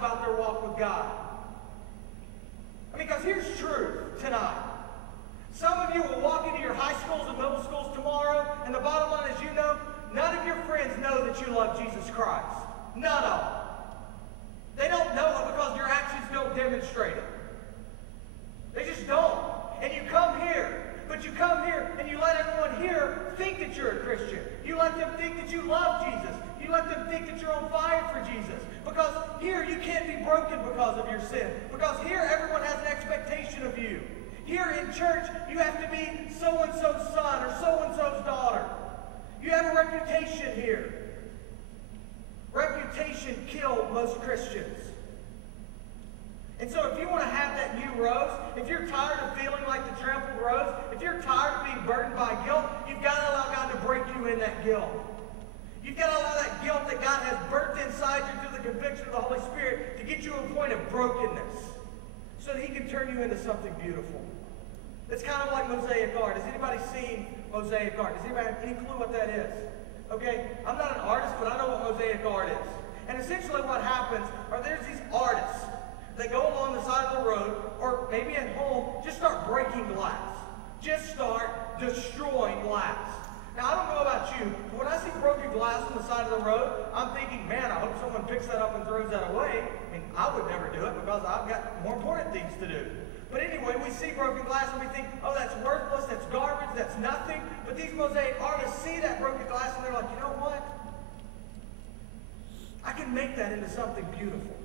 about their walk with God. I mean, because here's truth tonight. Some of you will walk into your high schools and middle schools tomorrow, and the bottom line is, you know, none of your friends know that you love Jesus Christ. None of them. They don't know it because your actions don't demonstrate it. They just don't. And you come here, but you come here and you let everyone here think that you're a Christian. You let them think that you love Jesus. You let them think that you're on fire for Jesus. Because here you can't be broken because of your sin. Because here everyone has an expectation of you. Here in church, you have to be so-and-so's son or so-and-so's daughter. You have a reputation here. Reputation killed most Christians. And so if you want to have that new rose, if you're tired of feeling like the trampled rose, if you're tired of being burdened by guilt, you've got to allow God to break you in that guilt. You've got to allow that guilt that God has birthed inside you through the conviction of the Holy Spirit to get you to a point of brokenness so that He can turn you into something beautiful. It's kind of like mosaic art. Has anybody seen mosaic art? Does anybody have any clue what that is? Okay, I'm not an artist, but I know what mosaic art is. And essentially what happens are there's these artists that go along the side of the road, or maybe at home, just start breaking glass. Just start destroying glass. Now, I don't know about you, but when I see broken glass on the side of the road, I'm thinking, man, I hope someone picks that up and throws that away. I mean, I would never do it because I've got more important things to do. But anyway, we see broken glass and we think, oh, that's worthless, that's garbage, that's nothing. But these mosaic artists see that broken glass and they're like, you know what? I can make that into something beautiful.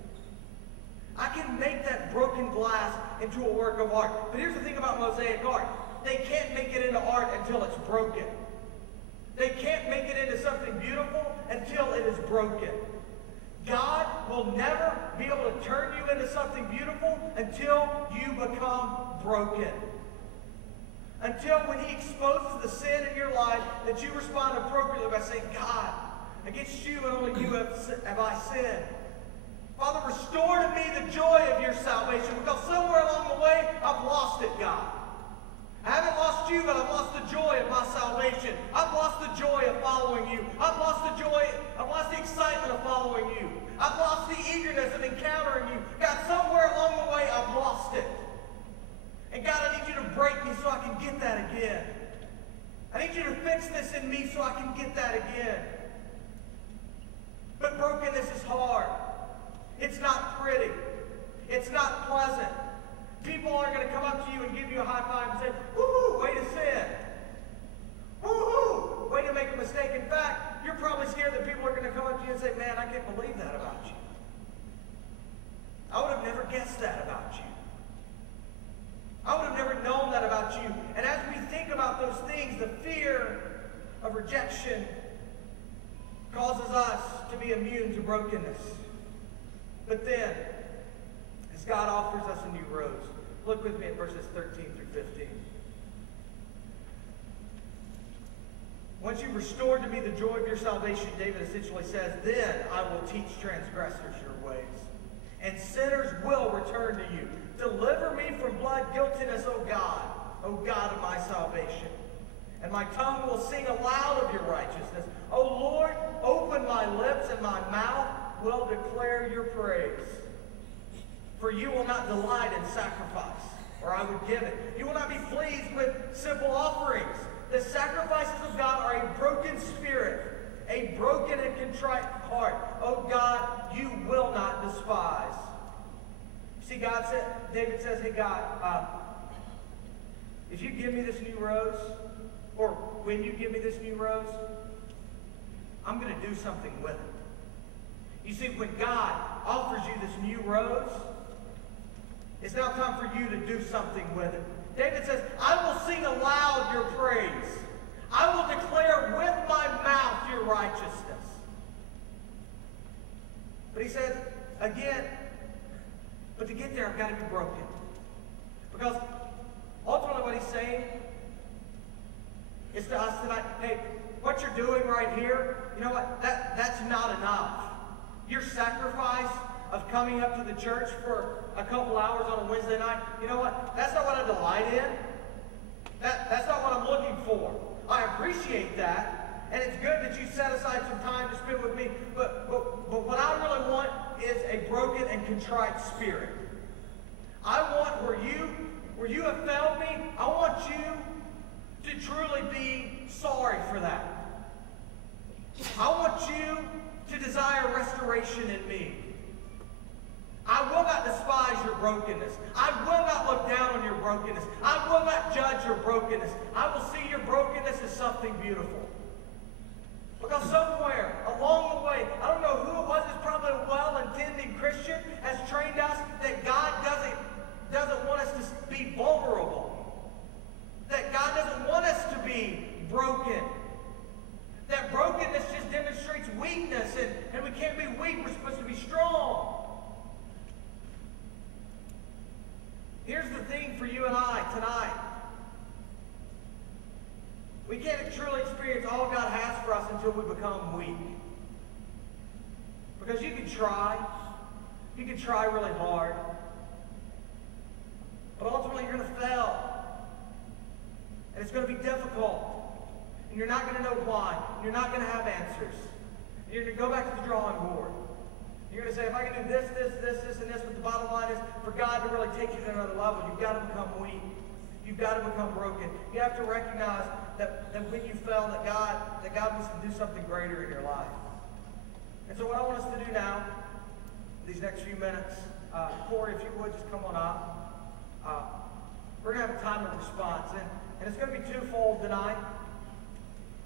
I can make that broken glass into a work of art. But here's the thing about mosaic art. They can't make it into art until it's broken. They can't make it into something beautiful until it is broken. God will never be able to turn you into something beautiful until you become broken. Until when He exposes the sin in your life, that you respond appropriately by saying, God, against you and only you have I sinned. Father, restore to me the joy of your salvation, because somewhere along the way, I've lost it, God. I haven't lost you, but I've lost the joy of my salvation. I've lost the joy of following you. I've lost the joy, I've lost the excitement of following you. I've lost the eagerness of encountering you. God, somewhere along the way, I've lost it. And God, I need you to break me so I can get that again. I need you to fix this in me so I can get that again. But brokenness is hard. It's not pretty. It's not pleasant. People aren't going to come up to you and give you a high five and say, woo-hoo, way to sin. Woo-hoo, way to make a mistake. In fact, you're probably scared that people are going to come up to you and say, man, I can't believe that about you. I would have never guessed that about you. I would have never known that about you. And as we think about those things, the fear of rejection causes us to be immune to brokenness. But then, as God offers us a new rose, look with me at verses 13 through 15. Once you've restored to me the joy of your salvation, David essentially says, then I will teach transgressors your ways, and sinners will return to you. Deliver me from blood guiltiness, O God of my salvation. And my tongue will sing aloud of your righteousness. O Lord, open my lips, and my mouth will declare your praise. For you will not delight in sacrifice, or I would give it. You will not be pleased with simple offerings. The sacrifices of God are a broken spirit, a broken and contrite heart. Oh God, you will not despise. See, David says, hey God, if you give me this new rose, or when you give me this new rose, I'm going to do something with it. You see, when God offers you this new rose, it's now time for you to do something with it. David says, I will sing aloud your praise. I will declare with my mouth your righteousness. But he says, again, but to get there, I've got to be broken. Because ultimately what he's saying is to us tonight, hey, what you're doing right here, you know what? That's not enough. Your sacrifice of coming up to the church for a couple hours on a Wednesday night, you know what? That's not what I delight in. That's not what I'm looking for. I appreciate that, and it's good that you set aside some time to spend with me, but what I really want is a broken and contrite spirit. I want where you have failed me, I want you to truly be sorry for that. I want you to desire restoration in me. I will not despise your brokenness. I will not look down on your brokenness. I will not judge your brokenness. I will see your brokenness as something beautiful. Because somewhere along the way, I don't know who it was, it's probably a well-intending Christian, has trained us that God doesn't want us to be vulnerable. That God doesn't want us to be broken. That brokenness just demonstrates weakness, and we can't be weak, we're supposed to be strong. Here's the thing for you and I tonight. We can't truly experience all God has for us until we become weak. Because you can try really hard, but ultimately you're going to fail. And it's going to be difficult. And you're not going to know why. You're not going to have answers. You're going to go back to the drawing board. You're going to say, if I can do this, and this, but the bottom line is, for God to really take you to another level, you've got to become weak. You've got to become broken. You have to recognize that when you fell, that God wants to do something greater in your life. And so what I want us to do now, these next few minutes, Corey, if you would, just come on up. We're going to have a time of response. And it's going to be twofold tonight.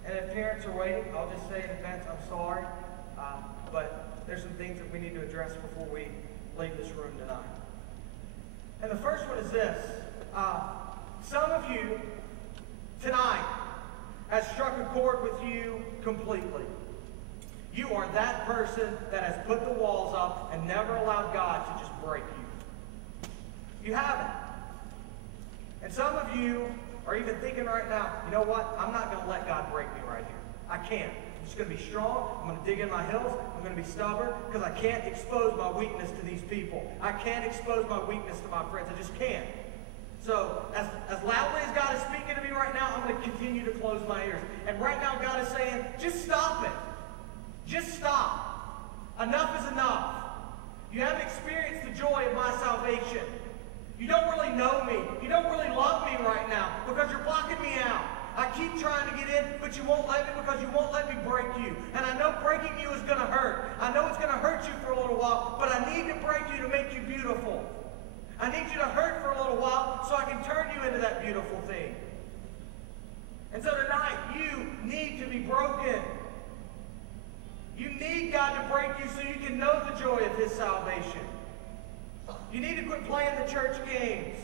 And if parents are waiting, I'll just say in advance, I'm sorry. But there's some things that we need to address before we leave this room tonight. And the first one is this. Some of you tonight has struck a chord with you completely. You are that person that has put the walls up and never allowed God to just break you. You haven't. And some of you are even thinking right now, you know what? I'm not going to let God break me right here. I can't. I'm just going to be strong. I'm going to dig in my heels. I'm going to be stubborn because I can't expose my weakness to these people. I can't expose my weakness to my friends. I just can't. So as loudly as God is speaking to me right now, I'm going to continue to close my ears. And right now God is saying, just stop it. Just stop. Enough is enough. You haven't experienced the joy of my salvation. You don't really know me. You don't really love me right now because you're blocking me out. I keep trying to get in, but you won't let me because you won't let me break you. And I know breaking you is going to hurt. I know it's going to hurt you for a little while, but I need to break you to make you beautiful. I need you to hurt for a little while so I can turn you into that beautiful thing. And so tonight, you need to be broken. You need God to break you so you can know the joy of His salvation. You need to quit playing the church games.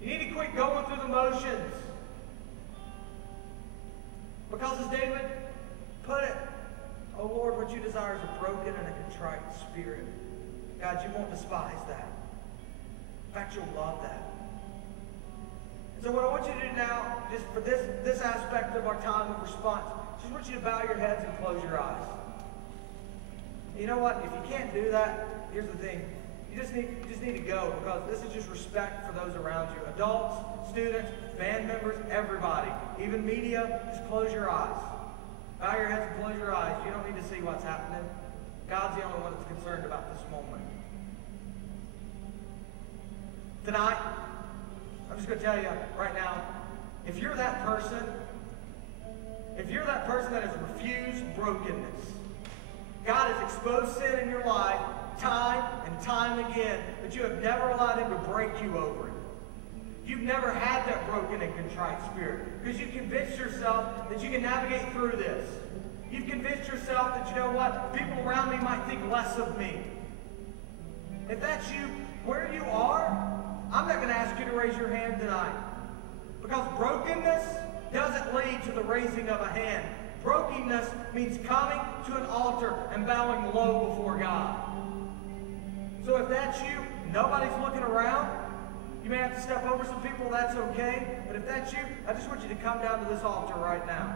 You need to quit going through the motions. Because as David put it, oh Lord, what you desire is a broken and a contrite spirit. God, you won't despise that. In fact, you'll love that. So what I want you to do now, just for this aspect of our time of response, just want you to bow your heads and close your eyes. You know what? If you can't do that, here's the thing. You just need to go because this is just respect for those around you. Adults, students, band members, everybody. Even media, just close your eyes. Bow your heads and close your eyes. You don't need to see what's happening. God's the only one that's concerned about this moment. Tonight, I'm just going to tell you right now, if you're that person that has refused brokenness, God has exposed sin in your life time and time again, but you have never allowed Him to break you over it. You've never had that broken and contrite spirit because you convinced yourself that you can navigate through this. You've convinced yourself that, you know what, people around me might think less of me. If that's you, where you are, I'm not going to ask you to raise your hand tonight because brokenness doesn't lead to the raising of a hand. Brokenness means coming to an altar and bowing low before God. So if that's you, nobody's looking around. You may have to step over some people, that's okay. But if that's you, I just want you to come down to this altar right now.